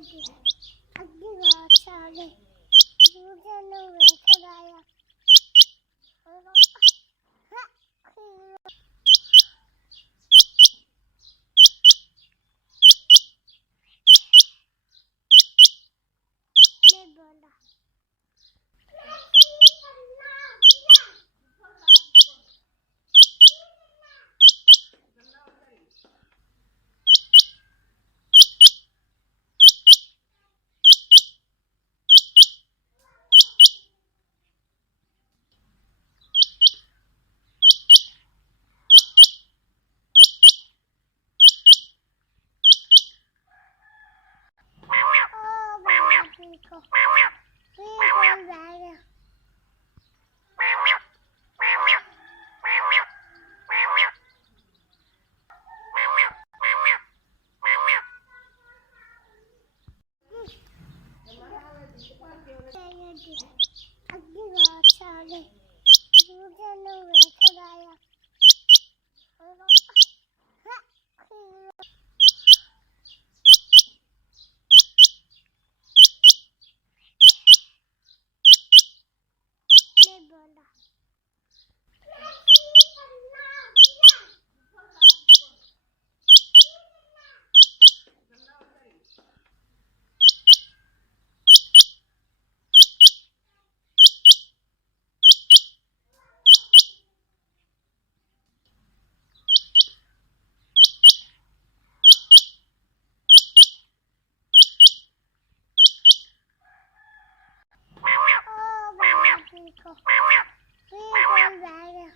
ਅੱਗੇ ਵਾਚ ਆ ਗਏ ਦੂਜੇ ਨੂੰ ਵੇਖਦਾ ਆ ਮੈਂ ਬੋਲਾ Rico. Rico Rider. ਅੱਗੇ ਵਾਚ ਆ ਗਏ ਦੂਜੇ ਨੂੰ ਵੇਖਦਾ ਆ ਮੈਂ ਬੋਲਾ Rico. Rico Rider.